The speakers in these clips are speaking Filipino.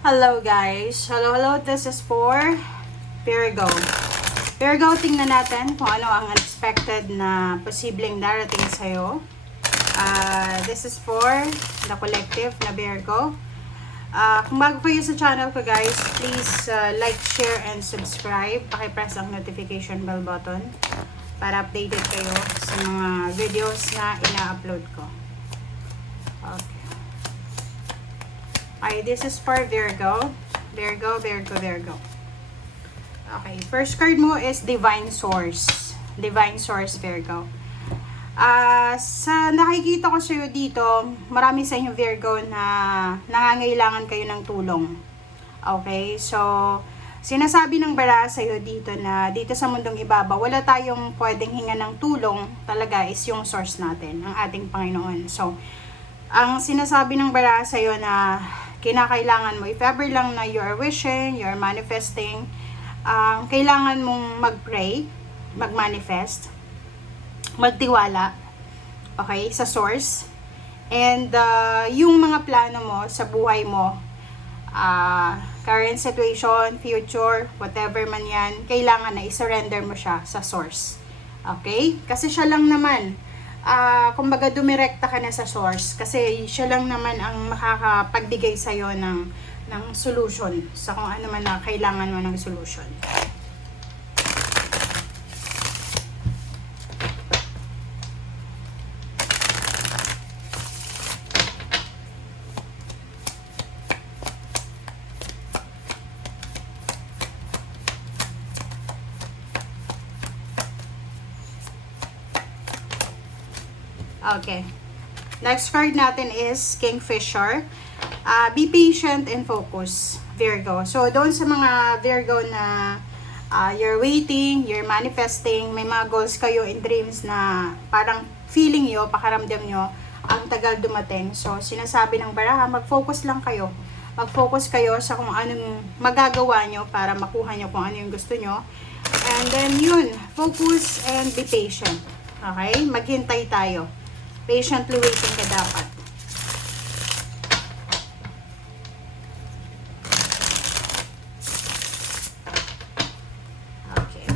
Hello guys! Hello, this is for Virgo. Virgo, tingnan natin kung ano ang unexpected na posibleng darating sa'yo. This is for the collective na Virgo. Kung bago kayo sa channel ko guys, please like, share, and subscribe. Pakipress ang notification bell button para updated kayo sa mga videos na ina-upload ko. Okay. Okay, this is for Virgo. Virgo. Okay, first card mo is Divine Source. Divine Source, Virgo. Sa nakikita ko sa'yo dito, marami sa inyo Virgo na nangangailangan kayo ng tulong. Okay, so sinasabi ng bara sa'yo dito na dito sa mundong ibaba, wala tayong pwedeng hinga ng tulong, talaga is yung source natin, ang ating Panginoon. So, ang sinasabi ng bara sa'yo na kinakailangan mo, if ever lang na you are wishing, you are manifesting, kailangan mong mag-pray, mag-manifest, magtiwala, okay, sa source. And yung mga plano mo sa buhay mo, current situation, future, whatever man yan, kailangan na i-surrender mo siya sa source. Okay? Kasi siya lang naman, kumbaga dumirekta ka na sa source kasi siya lang naman ang makakapagbigay sa'yo ng solution sa kung ano man na kailangan mo ng solution. Okay. Next card natin is Kingfisher. Be patient and focus, Virgo. So, doon sa mga Virgo na you're waiting, you're manifesting, may mga goals kayo in dreams na parang feeling nyo, pakaramdam nyo, ang tagal dumating. So, sinasabi ng baraha, mag-focus lang kayo. Mag-focus kayo sa kung anong magagawa nyo para makuha nyo kung ano yung gusto nyo. And then, yun, focus and be patient. Okay? Maghintay tayo. Patiently waiting ka dapat. Okay.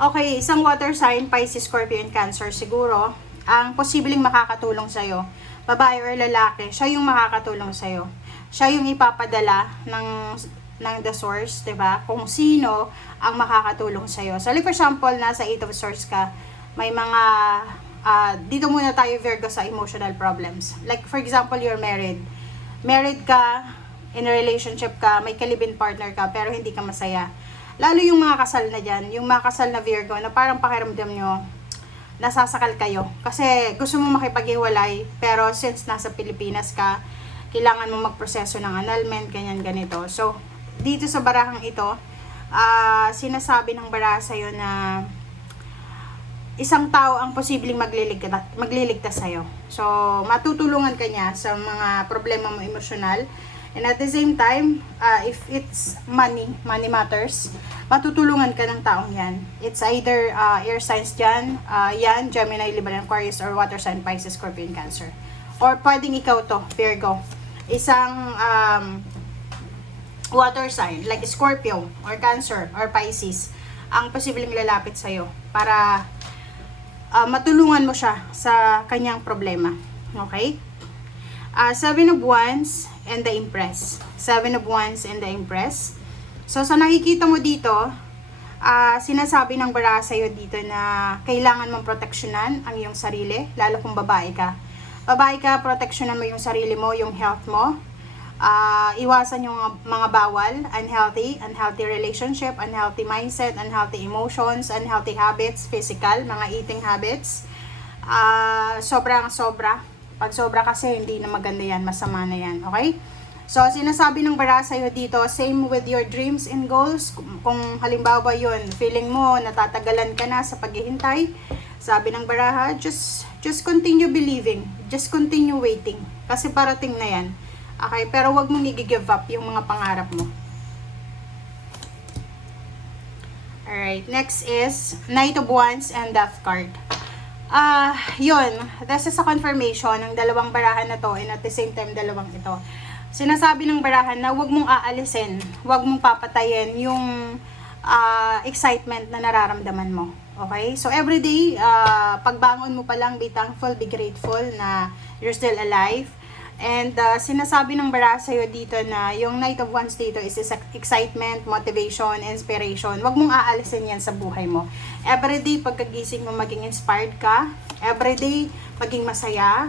Okay, isang water sign, Pisces, Scorpio, and Cancer siguro, ang posibleng makakatulong sa'yo, babae or lalaki, siya yung makakatulong sa'yo. Siya yung ipapadala ng the source, 'di ba? Kung sino ang makakatulong sa iyo. So, like for example, nasa 8 of Swords ka, may mga dito muna tayo Virgo sa emotional problems. Like for example, you're married. Married ka, in a relationship ka, may kalibin partner ka, pero hindi ka masaya. Lalo yung mga kasal na diyan, yung mga kasal na Virgo na parang pakiramdam nyo nasasakal kayo. Kasi gusto mo makipaghiwalay, pero since nasa Pilipinas ka, kailangan mo magproseso ng annulment, ganyan ganito. So, dito sa barahang ito, sinasabi ng baraha sa'yo na isang tao ang posibleng magliligtas sa'yo. So, matutulungan ka niya sa mga problema mo emosyonal. And at the same time, if it's money matters, matutulungan ka ng taong yan. It's either air signs dyan, yan, Gemini, Libra, Aquarius, or water sign, Pisces, Scorpio, and Cancer. Or pwedeng ikaw to, Virgo. Isang water sign, like Scorpio, or Cancer, or Pisces, ang posibleng lalapit sa'yo para matulungan mo siya sa kanyang problema. Okay? Seven of Wands and the Empress. Seven of Wands and the Empress. So, sa nakikita mo dito, sinasabi ng baraha sa'yo dito na kailangan mong proteksyonan ang iyong sarili, lalo kung babae ka. Babae ka, proteksyonan mo yung sarili mo, yung health mo. Iwasan yung mga bawal, unhealthy relationship, unhealthy mindset, unhealthy emotions, unhealthy habits, physical, mga eating habits. Sobra. Pag sobra kasi, hindi na maganda yan, masama na yan, okay? So, sinasabi ng baraha sa'yo dito, same with your dreams and goals. Kung halimbawa yun, feeling mo, natatagalan ka na sa paghihintay, sabi ng baraha, just continue believing, just continue waiting, kasi parating na yan. Okay, pero wag mong i-give up yung mga pangarap mo. Alright, next is Knight of Wands and Death card. Yun. This is a confirmation ng dalawang barahan na to and at the same time dalawang ito. Sinasabi ng barahan na huwag mong aalisin, huwag mong papatayin yung excitement na nararamdaman mo. Okay? So everyday, pagbangon mo pa lang, be thankful, be grateful na you're still alive. And sinasabi ng bara sa'yo dito na yung Knight of Wands dito is excitement, motivation, inspiration. Huwag mong aalisin yan sa buhay mo. Everyday, pagkagising mo, maging inspired ka. Everyday, maging masaya.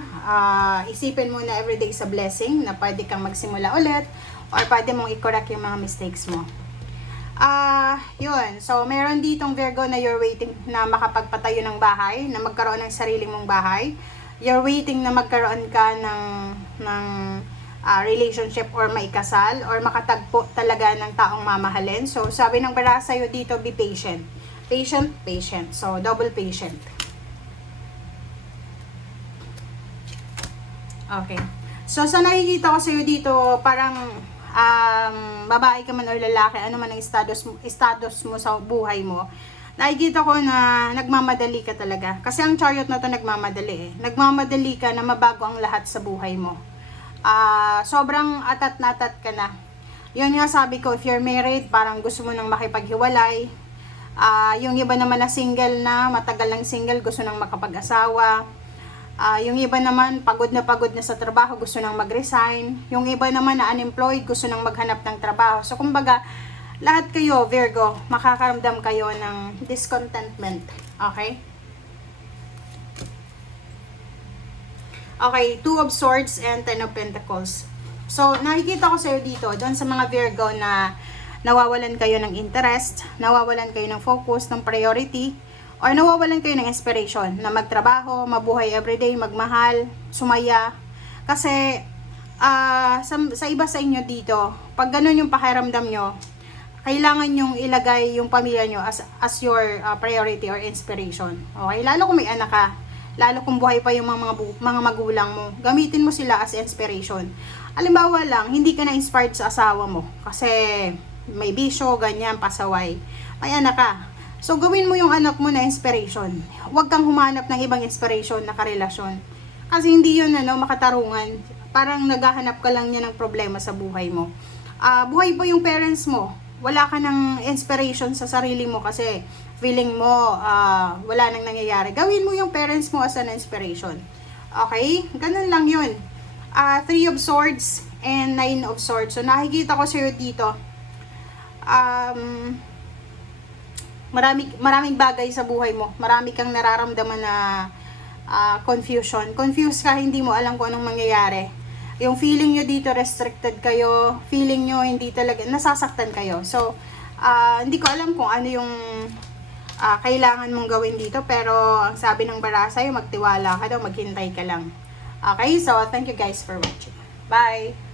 Isipin mo na everyday is a blessing na pwede kang magsimula ulit or pwede mong i-correct yung mga mistakes mo. Yun. So, meron ditong Virgo na you're waiting na makapagpatayo ng bahay, na magkaroon ng sarili mong bahay. You're waiting na magkaroon ka ng relationship or maikasal or makatagpo talaga ng taong mamahalin. So, sabi ng bara sa'yo dito, be patient. Patient, patient. So, double patient. Okay. So, sa nakikita ko sa'yo dito, parang babae ka man o lalaki, ano man ang status mo sa buhay mo, nakikita ko na nagmamadali ka talaga. Kasi ang chariot na to nagmamadali eh. Nagmamadali ka na mabago ang lahat sa buhay mo. Sobrang atat na atat ka na. Yun nga sabi ko, if you're married, parang gusto mo nang makipaghiwalay. Yung iba naman na single na, matagal lang single, gusto nang makapag-asawa. Yung iba naman, pagod na sa trabaho, gusto nang mag-resign. Yung iba naman na unemployed, gusto nang maghanap ng trabaho. So, kumbaga, lahat kayo, Virgo, makakaramdam kayo ng discontentment. Okay? Okay, Two of Swords and Ten of Pentacles. So, nakikita ko sa'yo dito, doon sa mga Virgo na nawawalan kayo ng interest, nawawalan kayo ng focus, ng priority, or nawawalan kayo ng inspiration na magtrabaho, mabuhay everyday, magmahal, sumaya. Kasi, sa iba sa inyo dito, pag ganun yung pakiramdam nyo, kailangan nyong ilagay yung pamilya nyo as your priority or inspiration. Okay? Lalo kung may anak ka, lalo kung buhay pa yung mga magulang mo, gamitin mo sila as inspiration. Halimbawa lang, hindi ka na-inspired sa asawa mo kasi may bisyo, ganyan, pasaway. May anak ka. So, gawin mo yung anak mo na inspiration. Huwag kang humanap ng ibang inspiration na karelasyon. Kasi hindi yun makatarungan. Parang naghahanap ka lang niya ng problema sa buhay mo. Buhay pa yung parents mo. Wala ka ng inspiration sa sarili mo kasi feeling mo wala nang nangyayari. Gawin mo yung parents mo as an inspiration. Okay? Ganun lang yun. Three of Swords and Nine of Swords. So, nakikita ko sa'yo dito. Maraming bagay sa buhay mo. Marami kang nararamdaman na confusion. Confused ka, hindi mo alam kung anong mangyayari. Yung feeling nyo dito, restricted kayo. Feeling nyo, hindi talaga, nasasaktan kayo. So, hindi ko alam kung ano yung kailangan mong gawin dito. Pero, ang sabi ng bara sa'yo, magtiwala ka daw, maghintay ka lang. Okay, so, thank you guys for watching. Bye!